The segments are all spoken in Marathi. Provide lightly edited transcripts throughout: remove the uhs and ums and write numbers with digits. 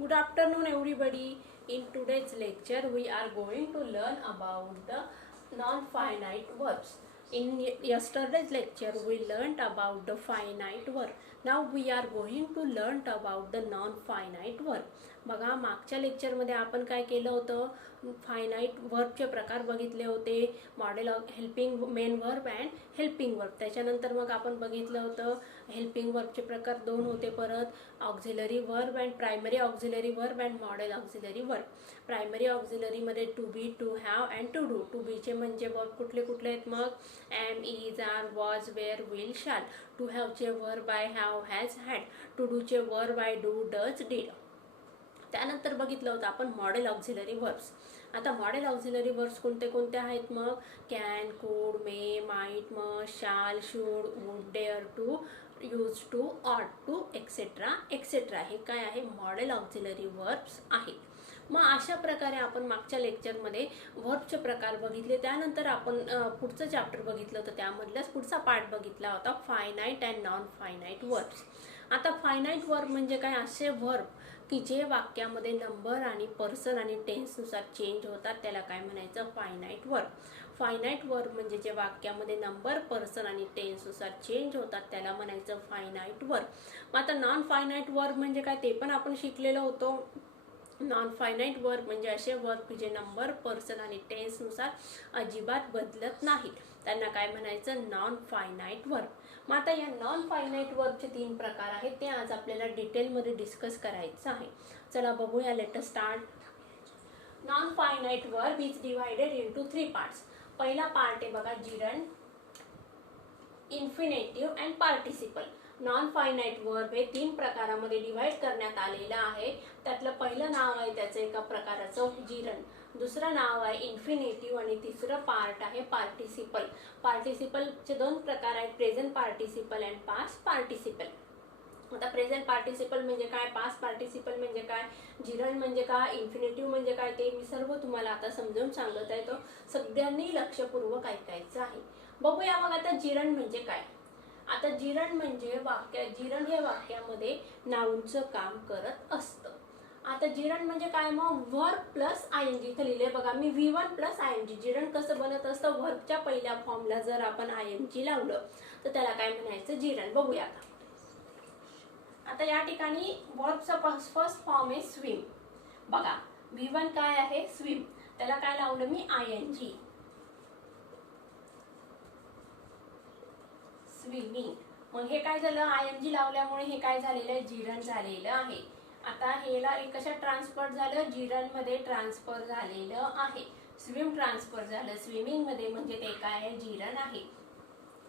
Good afternoon, everybody. In today's lecture, we are going to learn about the non-finite verbs. In yesterday's lecture, we learned about the finite verb. Now we are going to learn about the non-finite verb. बघा, मागच्या लेक्चरमध्ये आपण काय केलं होतं, फायनाईट वर्बचे प्रकार बघितले होते, model of helping main verb and helping verb. त्याच्यानंतर मग आपण बघितलं होतं हेल्पिंग वर्बचे प्रकार दोन होते, परत auxiliary verb and primary auxiliary verb and modal auxiliary verb. Primary ऑक्झिलरीमध्ये to be, to have and to do. To बीचे म्हणजे वर्ब कुठले कुठले आहेत मग am, is, are, was, were, will, shall. To हॅवचे verb I, have, has, had. To डूचे verb I, do, does, did. त्यानंतर बघितलं होतं आपण मॉडेल ऑक्झिलरी वर्ब्स. आता मॉडेल ऑक्झिलरी वर्ब्स कोणते कोणते आहेत मग can, could, may, might, must, shall, should, would, dare to, use to, ought to, etcetera etcetera. हे काय आहे, मॉडेल ऑक्झिलरी वर्ब्स आहेत. मग अशा प्रकारे आपण मागच्या लेक्चरमध्ये वर्बचे प्रकार बघितले. त्यानंतर आपण पुढचं चॅप्टर बघितलं होतं, त्यामधलाच पुढचा पार्ट बघितला होता finite and non finite verbs. आता फायनाईट वर्ब म्हणजे काय, असे वर्ब की जे वाक्यामध्ये नंबर आणि पर्सन आणि टेन्सनुसार चेंज होतात, त्याला काय म्हणायचं, फायनाईट वर्ब. फायनाईट वर्ब म्हणजे जे वाक्यामध्ये नंबर, पर्सन आणि टेन्सनुसार चेंज होतात, त्याला म्हणायचं फायनाईट वर्ब. मग आता नॉन फायनाईट वर्ब म्हणजे काय, ते पण आपण शिकलेलो होतो. नॉन फायनाईट वर्ब म्हणजे असे वर्ब की जे नंबर, पर्सन आणि टेन्सनुसार अजिबात बदलत नाहीत, त्यांना काय म्हणायचं, नॉन फायनाईट वर्ब. मग आता या नॉन फायनाईट वर्बचे तीन प्रकार आहेत, ते आज आपल्याला डिटेलमध्ये डिस्कस करायचं आहे. चला बघूया, let us start. Non finite verb is divided into 3 parts. पहिला पार्ट आहे बघा gerund, infinitive and participle. Non finite verb हे 3 प्रकारामध्ये डिवाइड करण्यात आलेलं आहे. त्यातलं पहिलं नाव आहे त्याचं एका प्रकाराचं जिरंड, दुसरं नाव आहे इन्फिनेटिव्ह आणि तिसरं पार्ट आहे पार्टिसिपल. पार्टिसिपलचे 2 प्रकार आहेत, present participle and past participle. आता प्रेझेंट पार्टिसिपल म्हणजे काय, पास्ट पार्टिसिपल म्हणजे काय, जिरंड म्हणजे काय, इन्फिनेटिव्ह म्हणजे काय, ते मी सर्व तुम्हाला आता समजावून सांगत आहे. तो सगळ्यांनी लक्षपूर्वक ऐकायचं आहे. बघूया मग आता जिरंड म्हणजे काय. आता जिरंड म्हणजे जिरंड हे वाक्यामध्ये नाऊनचं काम करत असतं. आता जिरंड म्हणजे काय, मग वर्ब प्लस आयएनजी. इथे लिहिले बघा मी V1 प्लस आयएनजी. जिरंड कसं बनत असतं, वर्बच्या पहिल्या फॉर्मला जर आपण आयएनजी लावलं तर त्याला काय म्हणायचं, जिरंड. बघूया आता या ठिकाणी वर्बचा फर्स्ट फॉर्म आहे स्विम. बघा V1 काय आहे, स्विम, त्याला काय लावलं मी, आयएनजी, स्विमिंग. मग हे काय झालं, आयएनजी लावल्यामुळे हे काय झालेलं आहे, जिरंड झालेलं आहे. आता हेला कशा ट्रान्सफर झालं, जिरंड मध्ये ट्रान्सफर झालेलं आहे. स्विम ट्रान्सफर झालं स्विमिंग मध्ये, म्हणजे ते काय आहे, जिरंड आहे.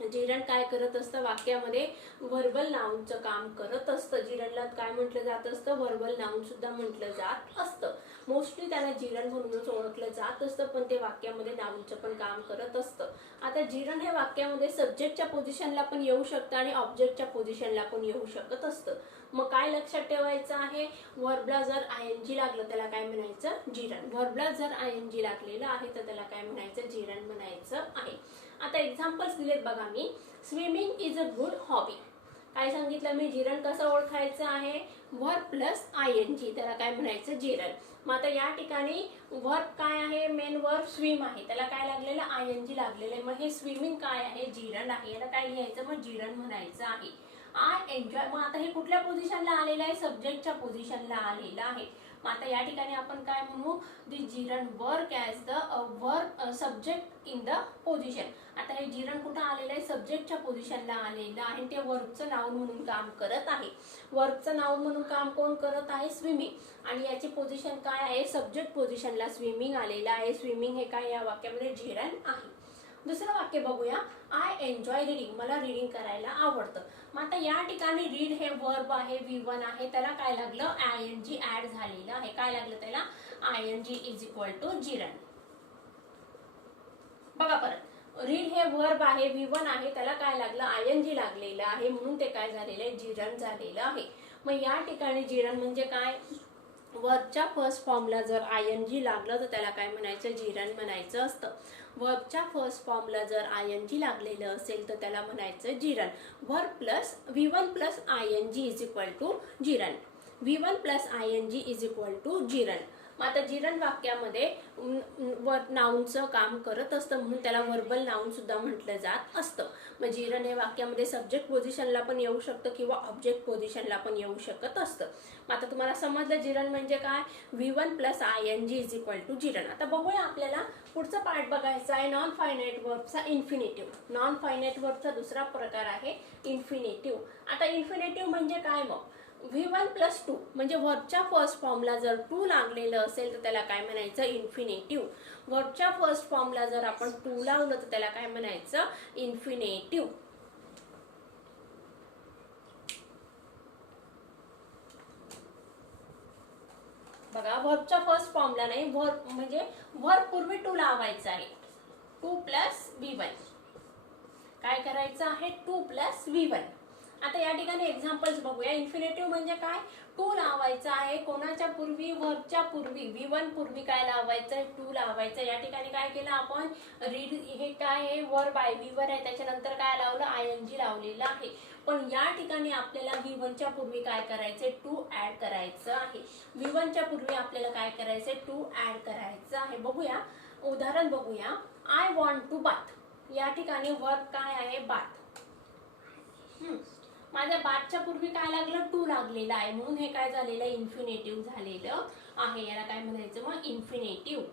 जिरंड काय करत असतं, वाक्यामध्ये व्हर्बल नाऊनचं काम करत असतं. जिरंडला काय म्हटलं जात असतं, व्हर्बल नाऊन सुद्धा म्हटलं जात असतं. मोस्टली त्याला जिरंड म्हणूनच ओळखलं जात असतं, पण ते वाक्यामध्ये नाऊनचं पण काम करत असतं. आता जिरंड हे वाक्यामध्ये सब्जेक्टच्या पोझिशनला पण येऊ शकतं आणि ऑब्जेक्टच्या पोझिशनला पण येऊ शकत असतं. मग काय लक्षात ठेवायचं आहे, वर्बला जर आयएनजी लागलं त्याला काय म्हणायचं, जिरंड. वर्बला जर आयएनजी लागलेलं आहे तर त्याला काय म्हणायचं, जिरंड म्हणायचं आहे. आता एक्झाम्पल्स दिलेत बघा मी. Swimming is a good hobby. काय सांगितलं मी, जिरंड कसं ओळखायचं आहे, वर्ब प्लस आयएनजी, त्याला काय म्हणायचं, जिरंड. मग आता या ठिकाणी वर्ब काय आहे, मेन वर्ब स्विम आहे, त्याला काय लागलेलं, आयएनजी लागलेलं आहे. मग हे स्विमिंग काय आहे, जिरंड आहे, याला काय लिहायचं, मग जिरंड म्हणायचं आहे. I enjoy. मग आता हे कुठल्या पोझिशनला आलेलं आहे, सब्जेक्टच्या पोझिशनला आलेलं आहे. मग आता या ठिकाणी आपण काय म्हणू, the gerund work as the verb subject in the position. आता हे जिरंड कुठं आलेलं आहे, सब्जेक्टच्या पोझिशनला आलेलं आहे. ते वर्बचं नाउन म्हणून काम करत आहे. वर्बचं नाउन म्हणून काम कोण करत आहे, स्विमिंग. आणि याची पोझिशन काय आहे, सब्जेक्ट पोझिशनला स्विमिंग आलेलं आहे. स्विमिंग हे काय या वाक्यामध्ये जिरंड आहे. दुसरं वाक्य बघूया, आय एन्जॉय रीडिंग. मला रीडिंग करायला आवडतं. मग आता या ठिकाणी रीड हे वर्ब आहे, V1 आहे, त्याला काय लागलं, आयएनजी ऍड झालेलं आहे. काय लागलं त्याला, ING is equal to gerund. बघा परत, रीड हे वर्ब आहे, V1 आहे, त्याला काय लागलं, आयएनजी लागलेलं आहे, म्हणून ते काय झालेलं आहे, जिरंड झालेलं आहे. मग या ठिकाणी जिरंड म्हणजे काय, वर्बच्या फर्स्ट फॉर्मला जर आयएनजी लागलं तर त्याला काय म्हणायचं, जिरंड म्हणायचं असतं. वर्बच्या फर्स्ट फॉर्मला जर आयएनजी लागलेलं असेल तर त्याला म्हणायचं gerund. Verb plus V1 plus ING is equal to gerund. V1 plus ING is equal to gerund. मग आता जिरंड वाक्यामध्ये नाउनचं काम करत असतं म्हणून त्याला वर्बल नाउन सुद्धा म्हटलं जात असतं. मग जिरंड हे वाक्यामध्ये सब्जेक्ट पोझिशनला पण येऊ शकतं किंवा ऑब्जेक्ट पोझिशनला पण येऊ शकत असतं. मग आता तुम्हाला समजलं जिरंड म्हणजे काय. V1 plus ING is equal to gerund. आता बघूया आपल्याला पुढचा पार्ट बघायचा आहे नॉन फायनाइट वर्बचा इन्फिनेटिव्ह. नॉन फायनाइट वर्बचा दुसरा प्रकार आहे इन्फिनेटिव्ह. आता इन्फिनेटिव्ह म्हणजे काय मग. V1 प्लस 2 म्हणजे वर्बच्या फर्स्ट फॉर्मला जर 2 लागलेलं असेल तर त्याला काय म्हणायचं इन्फिनेटिव्ह. वर्बच्या फर्स्ट फॉर्मला जर आपण 2 लावलं तर त्याला काय म्हणायचं इन्फिनेटिव्ह. बघा वर्बच्या फर्स्ट फॉर्मला नाही, वर्ब म्हणजे वर्ब पूर्वी 2 लावायचा आहे. 2 प्लस V1 काय करायचं आहे 2 प्लस V1. आता या ठिकाणी एक्झाम्पल्स बघूया. इन्फिनेटिव्ह म्हणजे काय 2 लावायचा आहे कोणाच्या पूर्वी वर्बच्या पूर्वी. V1 पूर्वी काय लावायचं आहे 2 लावायचं. या ठिकाणी काय केलं आपण रीड हे काय आहे वर्ब आहे V1 आहे त्याच्यानंतर काय लावलं ING लावलेलं आहे. पण या ठिकाणी आपल्याला V1 च्या पूर्वी काय करायचंय 2 ऍड करायचं आहे. V1 च्या पूर्वी आपल्याला काय करायचंय 2 ऍड करायचं आहे. बघूया उदाहरण बघूया. I want to bath. या ठिकाणी वर्ब काय आहे बाथ. माझ्या बाथच्या पूर्वी काय लागलं 2 लागलेलं आहे म्हणून हे काय झालेलं आहे इन्फिनेटिव्ह झालेलं आहे. याला काय म्हणायचं मग इन्फिनेटिव्ह.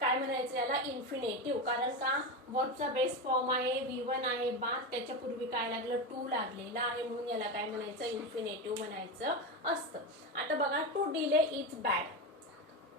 काय म्हणायचं याला इन्फिनेटिव्ह. कारण का वर्बचा बेस फॉर्म आहे V1 आहे बाथ त्याच्या पूर्वी काय लागलं 2 लागलेलं आहे म्हणून याला काय म्हणायचं इन्फिनेटिव्ह म्हणायचं असतं. आता बघा to delay is bad.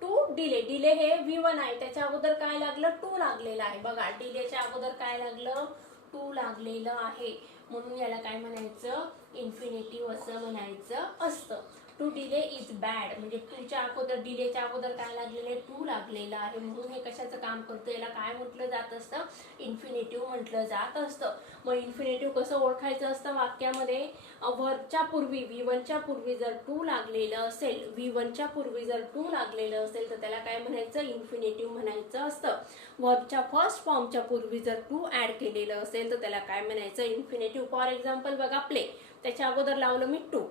To delay delay हे V1 आहे त्याच्या अगोदर काय लागलं 2 लागलेलं आहे. बघा डिलेच्या अगोदर काय लागलं 2 लागलेलं आहे म्हणून याला काय म्हणायचं इन्फिनेटिव्ह असं म्हणायचं असतं. टू डिले इज बॅड म्हणजे टूच्या अगोदर डिलेच्या अगोदर काय लागलेलं आहे 2 लागलेलं आहे म्हणून हे कशाचं काम करतं याला काय म्हटलं जात असतं इन्फिनेटिव्ह म्हटलं जात असतं. मग इन्फिनेटिव्ह कसं ओळखायचं असतं वाक्यामध्ये वर्बच्या पूर्वी V1 च्या पूर्वी जर 2 लागलेलं असेल V1 च्या पूर्वी जर 2 लागलेलं असेल तर त्याला काय म्हणायचं इन्फिनेटिव्ह म्हणायचं असतं. वर्बच्या फर्स्ट फॉर्मच्या पूर्वी जर 2 ऍड केलेलं असेल तर त्याला काय म्हणायचं इन्फिनेटिव्ह. फॉर एक्झाम्पल बघा प्ले त्याच्या अगोदर लावलं मी 2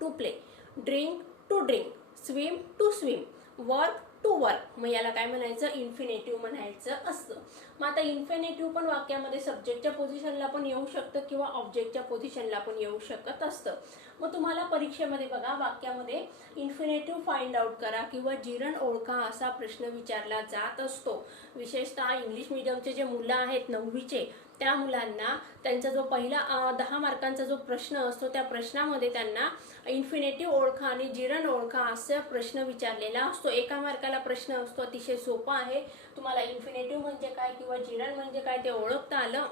to play. Drink to drink. Swim to swim. Work to work. मग याला काय म्हणायचं इन्फिनेटिव्ह म्हणायचं असतं. मग आता इन्फिनेटिव्ह पण वाक्यामध्ये सब्जेक्टच्या पोझिशनला पण येऊ शकतं किंवा ऑब्जेक्टच्या पोझिशनला पण येऊ शकत असतं. मग तुम्हाला परीक्षेमध्ये बघा वाक्यामध्ये इन्फिनेटिव्ह फाइंड आउट करा किंवा जिरंड ओळखा असा प्रश्न विचारला जात असतो. विशेषतः इंग्लिश मीडियमचे जे मुलं आहेत 9वीचे त्या मुलांना त्यांचा जो पहिला 10 मार्कांचा जो प्रश्न असतो त्या प्रश्नामध्ये त्यांना इन्फिनेटिव्ह ओळखा आणि जिरंड ओळखा असा प्रश्न विचारलेला असतो. 1 मार्काला प्रश्न असतो. अतिशय सोपा आहे. तुम्हाला इन्फिनेटिव्ह म्हणजे काय किंवा जिरंड म्हणजे काय ते ओळखता आलं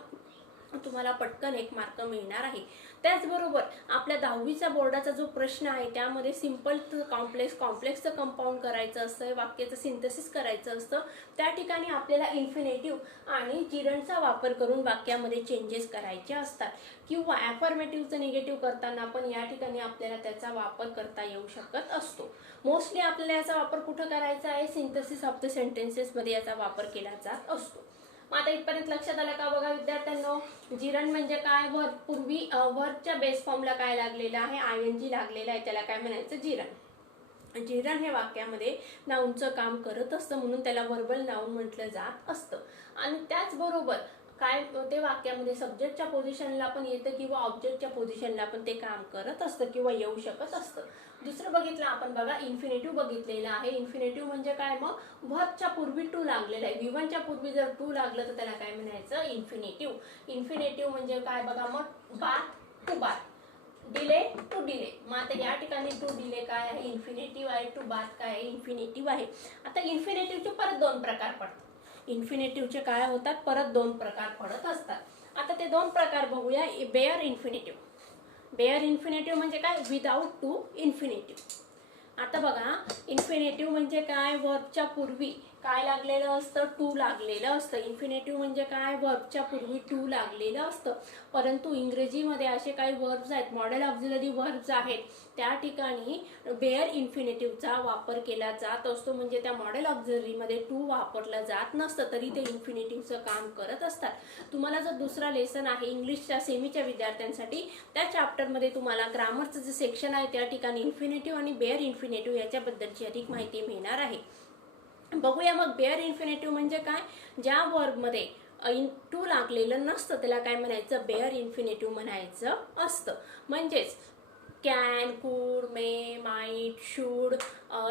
तुम्हाला पटकन 1 मार्क मिळणार आहे. त्याचबरोबर आपल्या 10वीचा बोर्डाचा जो प्रश्न आहे त्यामध्ये सिंपल कॉम्प्लेक्सचं कंपाऊंड करायचं असतं. वाक्याचं सिंथेसिस करायचं असतं. त्या ठिकाणी आपल्याला इन्फिनेटिव्ह आणि जिरंडचा वापर करून वाक्यामध्ये चेंजेस करायचे असतात किंवा ॲफर्मेटिव्हचं निगेटिव्ह करताना पण या ठिकाणी आपल्याला त्याचा वापर करता येऊ शकत असतो. मोस्टली आपल्याला याचा वापर कुठं करायचा आहे सिंथेसिस ऑफ द सेंटेन्सेसमध्ये याचा वापर केला जात असतो. मग आता इथपर्यंत लक्षात आलं का बघा विद्यार्थ्यांनो. जिरंड म्हणजे काय वर्ब पूर्वी वर्बच्या बेस फॉर्मला काय लागलेलं आहे ING लागलेलं आहे त्याला काय म्हणायचं जिरंड. जिरंड हे वाक्यामध्ये नाउनचं काम करत असतं म्हणून त्याला वर्बल नाउन म्हटलं जात असतं. आणि त्याचबरोबर काय ते वाक्यामध्ये सब्जेक्टच्या पोझिशनला पण येतं किंवा ऑब्जेक्टच्या पोझिशनला पण ते काम करत असतं किंवा येऊ शकत असतं. दुसरं बघितलं आपण बघा इन्फिनेटिव्ह बघितलेलं आहे. इन्फिनेटिव्ह म्हणजे काय मग वर्बच्या पूर्वी 2 लागलेलं आहे. V1 च्या पूर्वी जर 2 लागलं तर त्याला काय म्हणायचं इन्फिनेटिव्ह. इन्फिनेटिव्ह म्हणजे काय बघा मग bath to bath. Delay to delay. मग आता या ठिकाणी टू डिले काय आहे इन्फिनेटिव्ह आहे. टू बाथ काय आहे इन्फिनेटिव्ह आहे. आता इन्फिनेटिव्हचे परत 2 प्रकार पडतात. इन्फिनेटिव्हचे काय होतात परत 2 प्रकार पडत असतात. आता ते 2 प्रकार बघूया. Bare infinitive. बेअर इन्फिनेटिव्ह म्हणजे काय विदाउट टू इन्फिनेटिव्ह. आता बघा इन्फिनेटिव्ह म्हणजे काय वर्बच्या पूर्वी काय लागलेलं असतं, टू लागलेलं असतं. इन्फिनेटिव्ह म्हणजे काय, वर्बच्या पूर्वी टू लागलेलं असतं. परंतु इंग्रजीमध्ये असे काही वर्ब्स आहेत, मॉडेल ऑक्झिलरी वर्ब्स आहेत, त्या ठिकाणी बेअर इन्फिनेटिव्हचा वापर केला जात असतो. म्हणजे त्या मॉडेल ऑक्झिलरीमध्ये टू वापरलं जात नसतं, तरी ते इन्फिनेटिव्हचं काम करत असतात. तुम्हाला जो दुसरा लेसन आहे इंग्लिशच्या सेमीच्या विद्यार्थ्यांसाठी, त्या चॅप्टरमध्ये तुम्हाला ग्रामरचं जे सेक्शन आहे त्या ठिकाणी इन्फिनेटिव्ह आणि बेअर इन्फिनेटिव्ह याच्याबद्दलची अधिक माहिती मिळणार आहे. बघूया मग बेअर इन्फिनेटिव्ह म्हणजे काय. ज्या वर्बमध्ये टू लागलेलं नसतं त्याला काय म्हणायचं, बेअर इन्फिनेटिव्ह म्हणायचं असतं. म्हणजेच can, could, may, might, should,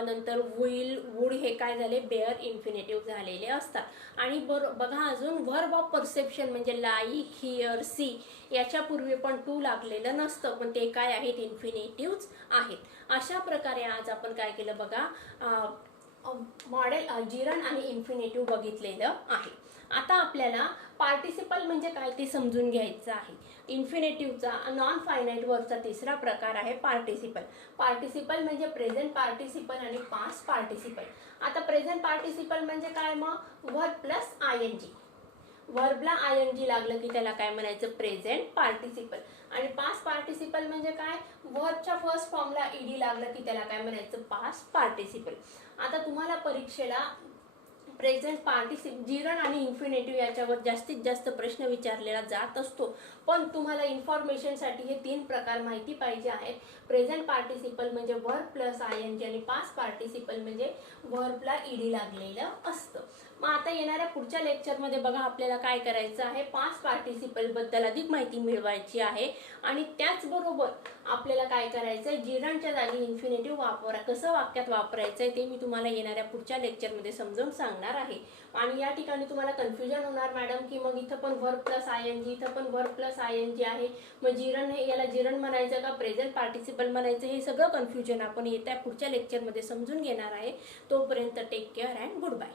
नंतर विल, वुड हे काय झाले, बेअर इन्फिनेटिव्ह झालेले असतात. आणि बघा अजून वर्ब ऑफ परसेप्शन म्हणजे लाईक, हिअर, सी याच्यापूर्वी पण टू लागलेलं नसतं, पण ते काय आहेत, इन्फिनेटिव्हच आहेत. अशा प्रकारे आज आपण काय केलं बघा, मॉडेल जिरण आणि इन्फिनेटिव्ह बघितलेलं आहे. आता आपल्याला पार्टिसिपल म्हणजे काय ते समजून घ्यायचं आहे. इन्फिनेटिव्हचा नॉन फायनाइट वर्बचा तिसरा प्रकार आहे पार्टिसिपल. पार्टिसिपल म्हणजे प्रेझेंट पार्टिसिपल आणि पास्ट पार्टिसिपल. आता प्रेझेंट पार्टिसिपल म्हणजे काय, मग वर्ब प्लस ING. वर्बला ING लागलं की त्याला काय म्हणायचं, प्रेझेंट पार्टिसिपल. आणि पास्ट पार्टिसिपल म्हणजे काय, वर्बच्या फर्स्ट फॉर्मला ED लागलं की त्याला काय म्हणायचं, पास्ट पार्टिसिपल. आता तुम्हाला परीक्षेला प्रेझेंट पार्टिसिपल, जिरण आणि इन्फिनेटिव्ह याच्यावर जास्तीत जास्त प्रश्न विचारलेला जात असतो. पण तुम्हाला इन्फॉर्मेशनसाठी हे 3 प्रकार माहिती पाहिजे आहेत. प्रेझेंट पार्टिसिपल म्हणजे वर्ब प्लस ING आणि पास्ट पार्टिसिपल म्हणजे वर्बला ED लागलेलं असतं. मग आता येणाऱ्या पुढच्या लेक्चरमध्ये बघा आपल्याला काय करायचं आहे, पास्ट पार्टिसिपल बद्दल अधिक माहिती मिळवायची आहे. आणि त्याचबरोबर आपल्याला काय करायचं आहे, जिरणच्या जागी इन्फिनेटिव्ह कसं वाक्यात वापरायचं आहे ते मी तुम्हाला येणाऱ्या पुढच्या लेक्चरमध्ये समजावून सांगणार आहे. आणि या ठिकाणी तुम्हाला कन्फ्युजन होणार मॅडम की मग इथं पण वर्ब प्लस ING, इथं पण वर्ब प्लस ING आहे, मग जिरण हे याला जिरण म्हणायचं का प्रेझेंट पार्टिसिपल म्हणायचं, हे सगळं कन्फ्युजन आपण येत्या पुढच्या लेक्चरमध्ये समजून घेणार आहे. तोपर्यंत take care and good bye.